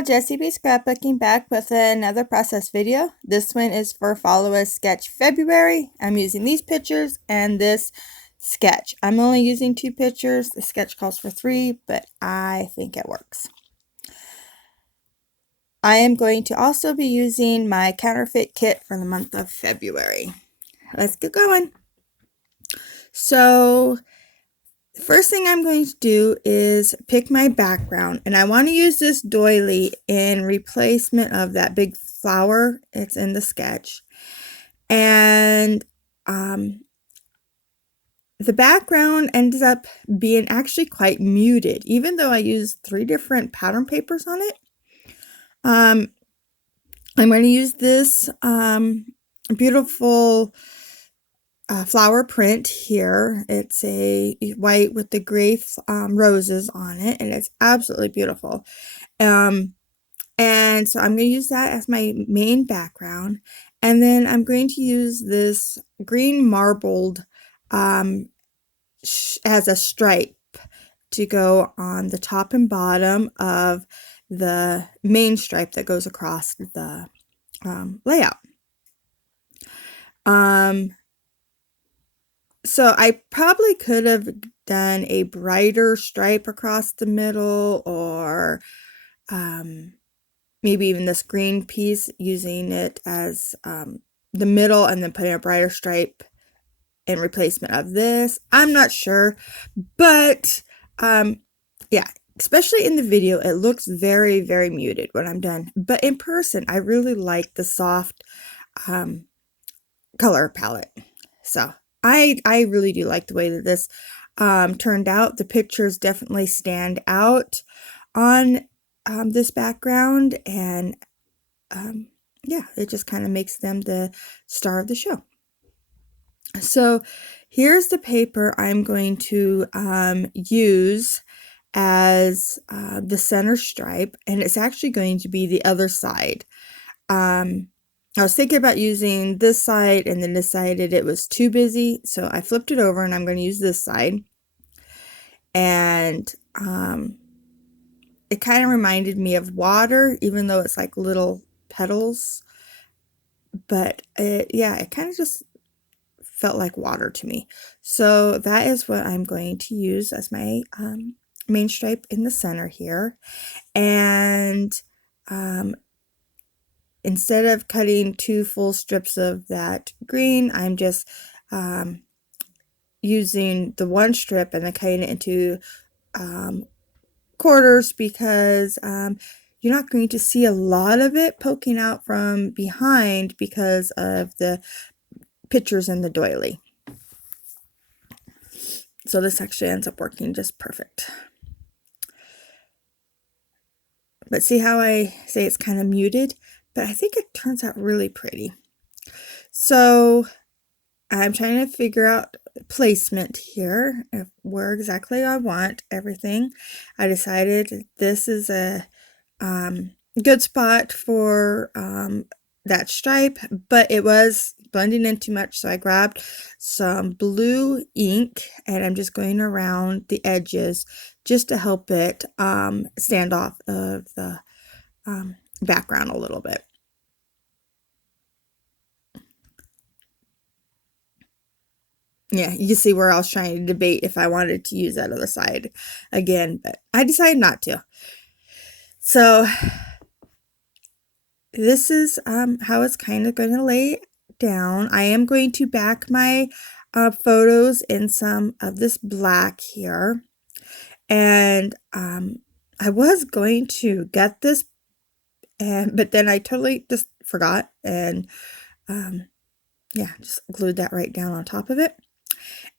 y'all, Jessie B Scrapbooking back with another process video. This one is for Follow Us Sketch February. I'm using these pictures and this sketch. I'm only using 2 pictures. The sketch calls for 3, but I think it works. I am going to also be using my counterfeit kit for the month of February. Let's get going. So the first thing I'm going to do is pick my background, and I want to use this doily in replacement of that big flower. It's in the sketch. And the background ends up being actually quite muted, even though I used 3 different pattern papers on it. I'm going to use this beautiful flower print here. It's a white with the gray roses on it, and it's absolutely beautiful. And so I'm going to use that as my main background, and then I'm going to use this green marbled as a stripe to go on the top and bottom of the main stripe that goes across the layout. So I probably could have done a brighter stripe across the middle, or maybe even this green piece, using it as the middle and then putting a brighter stripe in replacement of this. I'm not sure, but yeah, especially in the video, it looks very, very muted when I'm done. But in person, I really like the soft color palette. So I really do like the way that this turned out. The pictures definitely stand out on this background, and yeah, it just kind of makes them the star of the show. So here's the paper I'm going to use as the center stripe, and it's actually going to be the other side. I was thinking about using this side and then decided it was too busy, so I flipped it over and I'm going to use this side. And it kind of reminded me of water, even though it's like little petals. But yeah, it kind of just felt like water to me. So that is what I'm going to use as my main stripe in the center here. And instead of cutting 2 full strips of that green, I'm just using the 1 strip and then cutting it into quarters, because you're not going to see a lot of it poking out from behind because of the pictures in the doily. So this actually ends up working just perfect. But see how I say it's kind of muted? But I think it turns out really pretty. So I'm trying to figure out placement here, where exactly I want everything. I decided this is a good spot for that stripe, but it was blending in too much, so I grabbed some blue ink and I'm just going around the edges just to help it stand off of the background a little bit. Yeah, you can see where I was trying to debate if I wanted to use that other side again, but I decided not to. So this is how it's kind of going to lay down. I am going to back my photos in some of this black here. And I was going to get this, but then I totally just forgot, and yeah, just glued that right down on top of it.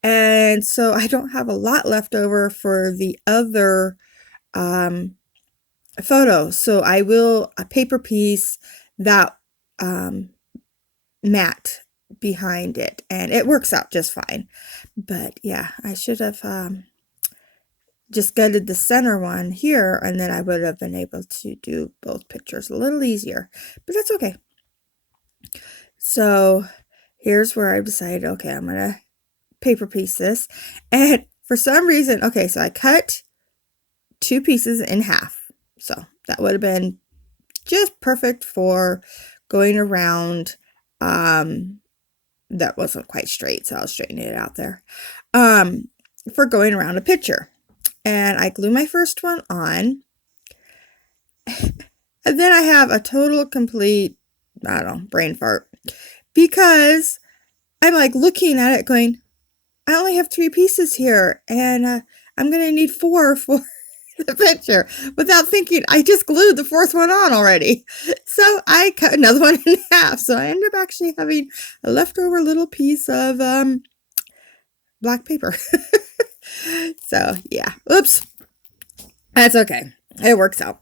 And so I don't have a lot left over for the other photo, so I will paper piece that matte behind it, and it works out just fine. But yeah, I should have just gutted the center one here, and then I would have been able to do both pictures a little easier, but that's okay. So here's where I decided, okay, I'm gonna paper piece this, and for some reason, okay, so I cut 2 pieces in half, so that would have been just perfect for going around. That wasn't quite straight, so I'll straighten it out there. For going around a picture. And I glue my first one on. And then I have a total complete, I don't know, brain fart. Because I'm like looking at it going, I only have 3 pieces here. And I'm going to need 4 for the picture. Without thinking, I just glued the 4th one on already. So I cut another one in half. So I ended up actually having a leftover little piece of black paper. So yeah, oops. That's okay. It works out.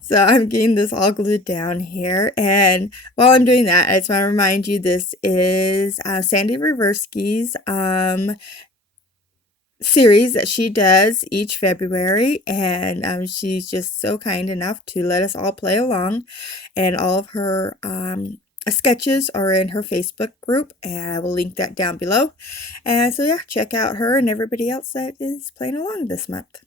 So I'm getting this all glued down here. And while I'm doing that, I just want to remind you this is Sandy Reversky's series that she does each February. And she's just so kind enough to let us all play along. And all of her sketches are in her Facebook group. And I will link that down below. And so yeah, check out her and everybody else that is playing along this month.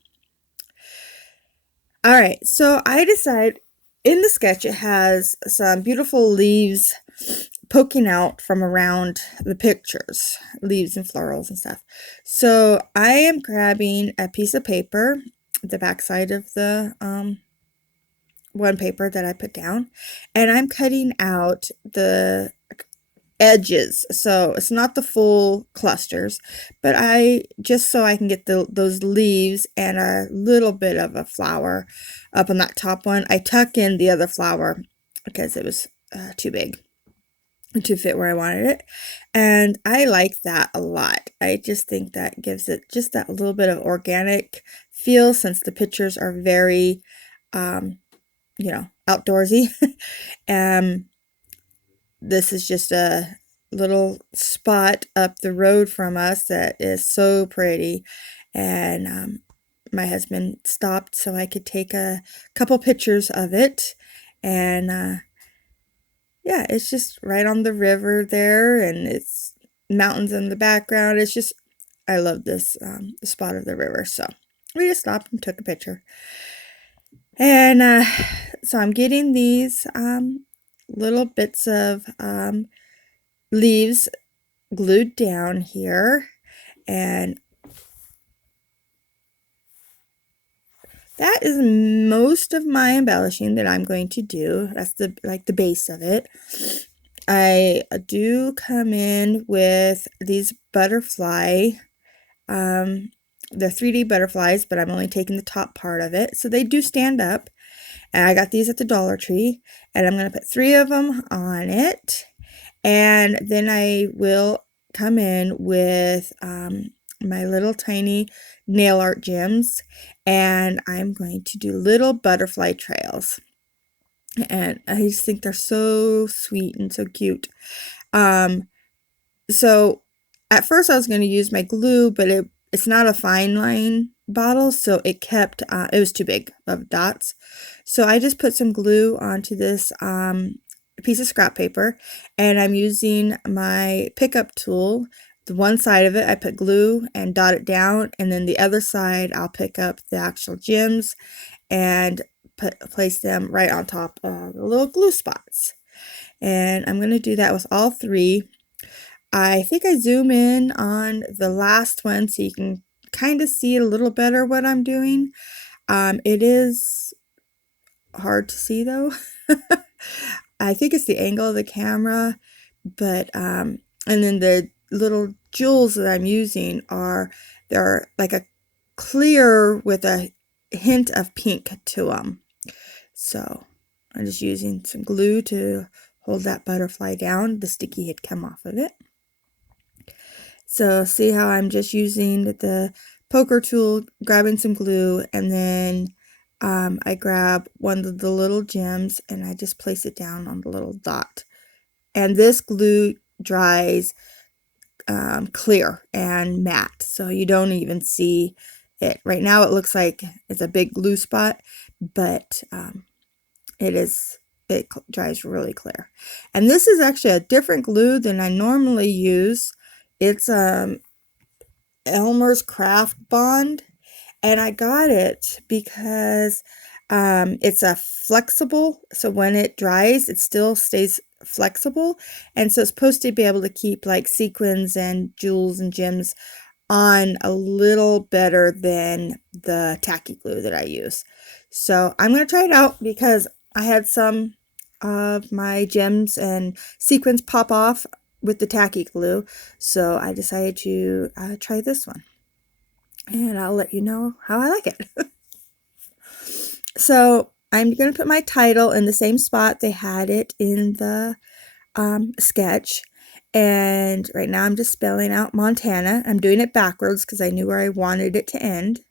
All right, so I decide in the sketch it has some beautiful leaves poking out from around the pictures, leaves and florals and stuff. So I am grabbing a piece of paper, the backside of the one paper that I put down, and I'm cutting out the edges, so it's not the full clusters, but I just so I can get those leaves and a little bit of a flower up on that top one. I tuck in the other flower because it was too big to fit where I wanted it, and I like that a lot. I just think that gives it just that little bit of organic feel, since the pictures are very outdoorsy. This is just a little spot up the road from us that is so pretty, and my husband stopped so I could take a couple pictures of it. And yeah, it's just right on the river there, and it's mountains in the background. It's just, I love this spot of the river, so we just stopped and took a picture. And so I'm getting these little bits of leaves glued down here, and that is most of my embellishing that I'm going to do. That's the base of it. I do come in with these butterfly, they're 3D butterflies, but I'm only taking the top part of it, so they do stand up. And I got these at the Dollar Tree, and I'm going to put 3 of them on it. And then I will come in with my little tiny nail art gems, and I'm going to do little butterfly trails. And I just think they're so sweet and so cute. So at first I was going to use my glue, but it's not a fine line bottle, so it kept, it was too big of dots. So I just put some glue onto this piece of scrap paper, and I'm using my pickup tool. The one side of it I put glue and dot it down, and then the other side I'll pick up the actual gems and place them right on top of the little glue spots. And I'm going to do that with all 3. I think I zoom in on the last one so you can kind of see a little better what I'm doing. It is hard to see though. I think it's the angle of the camera, but and then the little jewels that I'm using they're like a clear with a hint of pink to them. So I'm just using some glue to hold that butterfly down. The sticky had come off of it. So see how I'm just using the poker tool, grabbing some glue, and then I grab one of the little gems and I just place it down on the little dot. And this glue dries clear and matte, so you don't even see it. Right now it looks like it's a big glue spot, but it dries really clear. And this is actually a different glue than I normally use. It's Elmer's Craft Bond, and I got it because It's a flexible, so when it dries, it still stays flexible. And so it's supposed to be able to keep like sequins and jewels and gems on a little better than the tacky glue that I use. So I'm going to try it out because I had some of my gems and sequins pop off with the tacky glue. So I decided to try this one. And I'll let you know how I like it. So I'm going to put my title in the same spot they had it in the sketch. And right now I'm just spelling out Montana. I'm doing it backwards because I knew where I wanted it to end.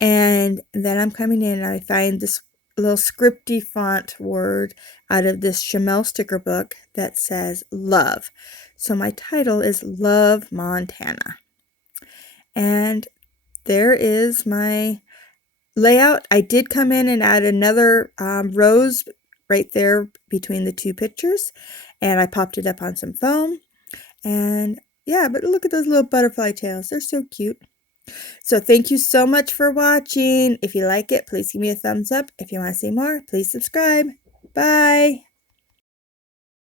And then I'm coming in and I find this little scripty font word out of this Chamel sticker book that says love. So my title is Love Montana. And there is my layout. I did come in and add another rose right there between the two pictures, and I popped it up on some foam. And yeah, but look at those little butterfly tails. They're so cute. So thank you so much for watching. If you like it, please give me a thumbs up. If you want to see more, please subscribe. Bye.